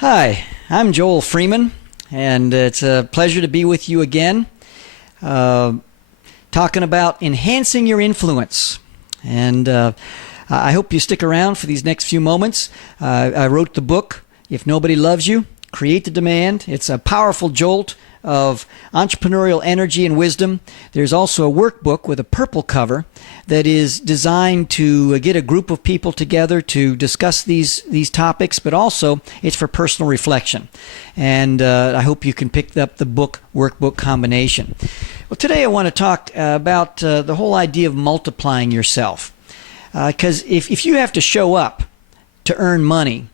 Hi, I'm Joel Freeman, and it's a pleasure to be with you again, talking about enhancing your influence. And I hope you stick around for these next few moments. I wrote the book, If Nobody Loves You, Create the Demand. It's a powerful jolt of entrepreneurial energy and wisdom. There's also a workbook with a purple cover that is designed to get a group of people together to discuss these topics, but also it's for personal reflection. And I hope you can pick up the book workbook combination. Well, today I want to talk about the whole idea of multiplying yourself. Because if you have to show up to earn money,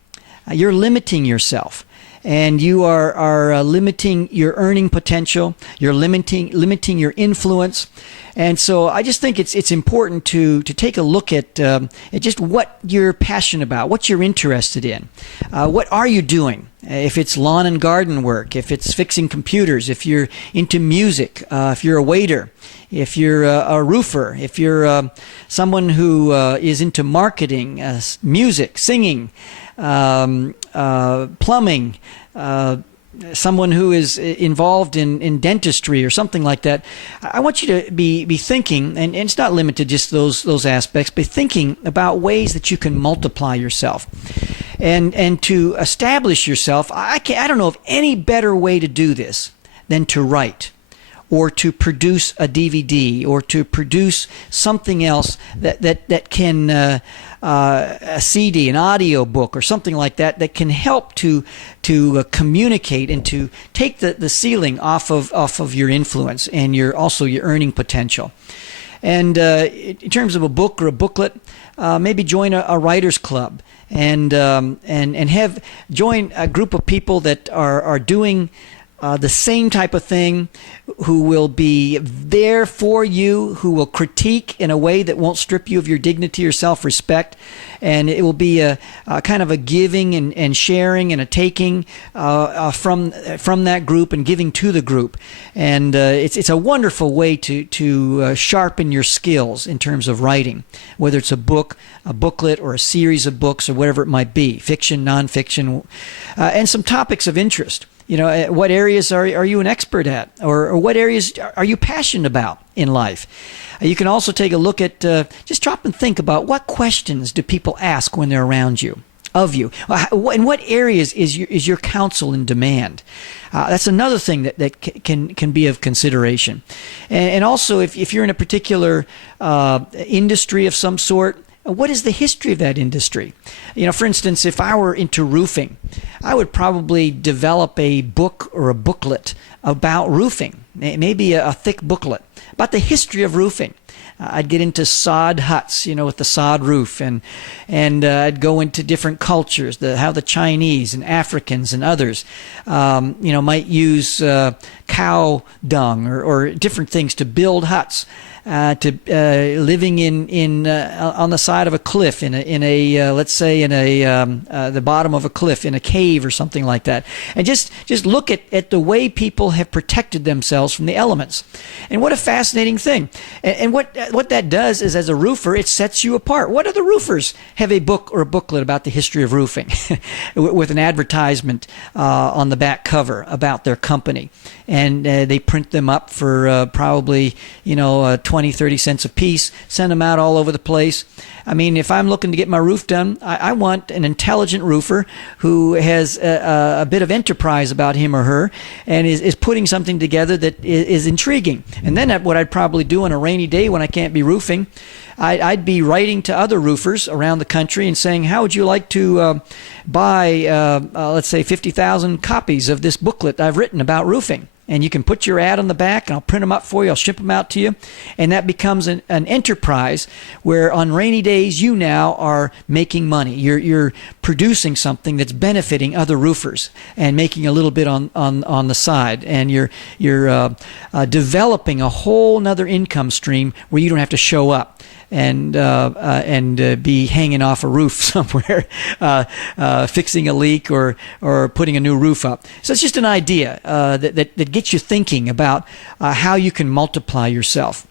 you're limiting yourself. And you are limiting your earning potential. You're limiting your influence. And so I just think it's important to take a look at just what you're passionate about, what you're interested in. What are you doing? If it's lawn and garden work, if it's fixing computers, if you're into music, if you're a waiter, if you're a roofer, if you're someone who is into marketing, music, singing, plumbing, someone who is involved in dentistry or something like that, I want you to be thinking, and it's not limited to just those aspects, but thinking about ways that you can multiply yourself. And to establish yourself, I don't know of any better way to do this than to write, or to produce a DVD, or to produce something else that can, a CD, an audio book, or something like that can help to communicate and to take the ceiling off of your influence and also your earning potential. And in terms of a book or a booklet, maybe join a writers club and have join a group of people that are doing the same type of thing, who will be there for you, who will critique in a way that won't strip you of your dignity or self-respect. And it will be a kind of a giving and sharing and a taking from that group and giving to the group. And it's a wonderful way to sharpen your skills in terms of writing, whether it's a book, a booklet, or a series of books, or whatever it might be, fiction, nonfiction, and some topics of interest. You know, what areas are you an expert at, or what areas are you passionate about in life? You can also take a look at, just stop and think about, what questions do people ask when they're around you, of you? In what areas is your counsel in demand? That's another thing that can be of consideration. And also, if you're in a particular industry of some sort, what is the history of that industry? You know, for instance, if I were into roofing, I would probably develop a book or a booklet about roofing, maybe a thick booklet about the history of roofing. I'd get into sod huts, with the sod roof, and I'd go into different cultures, how the Chinese and Africans and others, might use cow dung or different things to build huts. To living on the side of a cliff in a let's say in the bottom of a cliff in a cave or something like that, and just look at the way people have protected themselves from the elements. And what a fascinating thing! And what that does is, as a roofer, it sets you apart. What other roofers have a book or a booklet about the history of roofing, with an advertisement on the back cover about their company, and they print them up for probably 20, 30 cents a piece, send them out all over the place. I mean, if I'm looking to get my roof done, I want an intelligent roofer who has a bit of enterprise about him or her, and is putting something together that is intriguing. And then what I'd probably do on a rainy day when I can't be roofing, I'd be writing to other roofers around the country and saying, how would you like to buy, let's say, 50,000 copies of this booklet I've written about roofing? And you can put your ad on the back, and I'll print them up for you. I'll ship them out to you. And that becomes an enterprise where on rainy days you now are making money. You're producing something that's benefiting other roofers and making a little bit on the side. And you're developing a whole nother income stream where you don't have to show up and be hanging off a roof somewhere, fixing a leak or putting a new roof up. So it's just an idea that gets you thinking about how you can multiply yourself.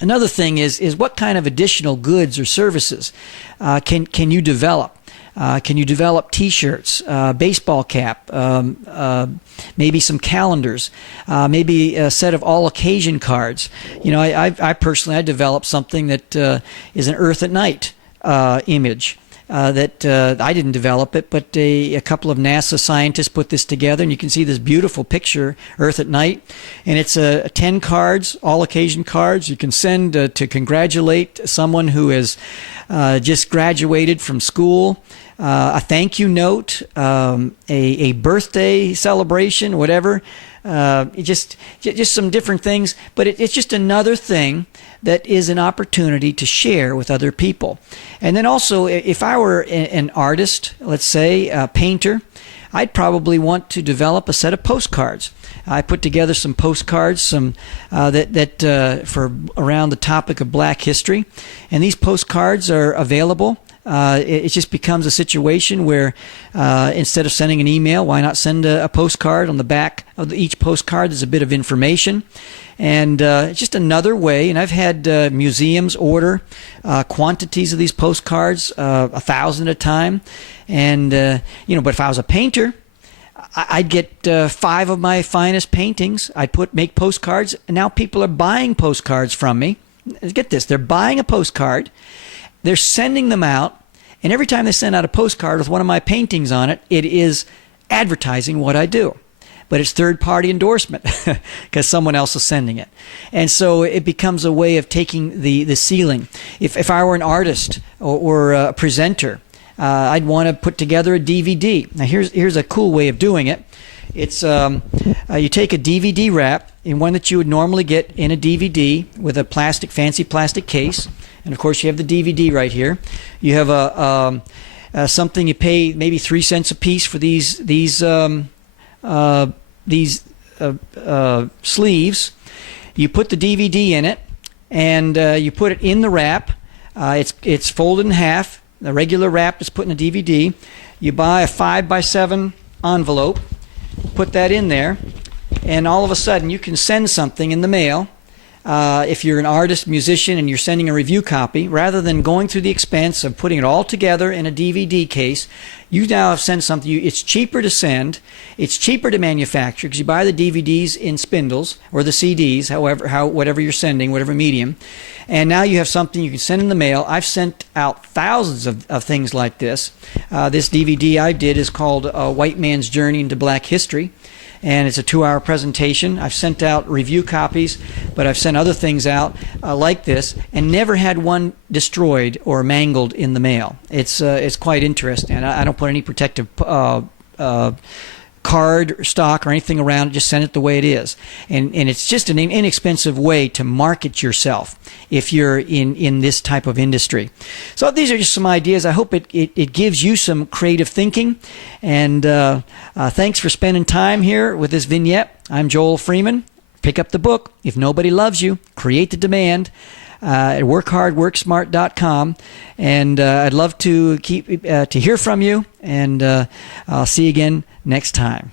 Another thing is what kind of additional goods or services can you develop? Can you develop T-shirts, baseball cap, maybe some calendars, maybe a set of all-occasion cards? You know, I personally developed something that is an Earth at Night image. That I didn't develop it, but a couple of NASA scientists put this together, and you can see this beautiful picture, Earth at Night, and it's 10 cards, all-occasion cards. You can send to congratulate someone who has just graduated from school, a thank you note, a birthday celebration, whatever. Just some different things, but it's just another thing that is an opportunity to share with other people. And then also, if I were an artist, let's say a painter, I'd probably want to develop a set of postcards. I put together some postcards, some for around the topic of Black history, and these postcards are available. It just becomes a situation where instead of sending an email, why not send a postcard? On the back of each postcard, there's a bit of information. And it's just another way. And I've had museums order quantities of these postcards, 1,000 at a time. And, but if I was a painter, I'd get 5 of my finest paintings. I'd make postcards. And now people are buying postcards from me. Get this. They're buying a postcard. They're sending them out, and every time they send out a postcard with one of my paintings on it, it is advertising what I do. But it's third-party endorsement because someone else is sending it. And so it becomes a way of taking the ceiling. If I were an artist or a presenter, I'd want to put together a DVD. Now, here's a cool way of doing it. It's you take a DVD wrap, in one that you would normally get in a DVD with a fancy plastic case. And of course, you have the DVD right here. You have something you pay maybe 3 cents a piece for these sleeves. You put the DVD in it, and you put it in the wrap. It's folded in half. The regular wrap is put in a DVD. You buy a 5x7 envelope, put that in there, and all of a sudden you can send something in the mail. If you're an artist, musician, and you're sending a review copy, rather than going through the expense of putting it all together in a DVD case, you now send something. It's cheaper to send. It's cheaper to manufacture because you buy the DVDs in spindles or the CDs, whatever you're sending, whatever medium. And now you have something you can send in the mail. I've sent out thousands of things like this. This DVD I did is called White Man's Journey into Black History. And it's a 2-hour presentation. I've sent out review copies, but I've sent other things out like this, and never had one destroyed or mangled in the mail. It's quite interesting. And I don't put any protective card stock or anything around it. Just send it the way it is. And it's just an inexpensive way to market yourself if you're in this type of industry. So these are just some ideas. I hope it gives you some creative thinking. And thanks for spending time here with this vignette. I'm Joel Freeman. Pick up the book. If nobody loves you, create the demand at workhardworksmart.com. And I'd love to to hear from you. And I'll see you again next time.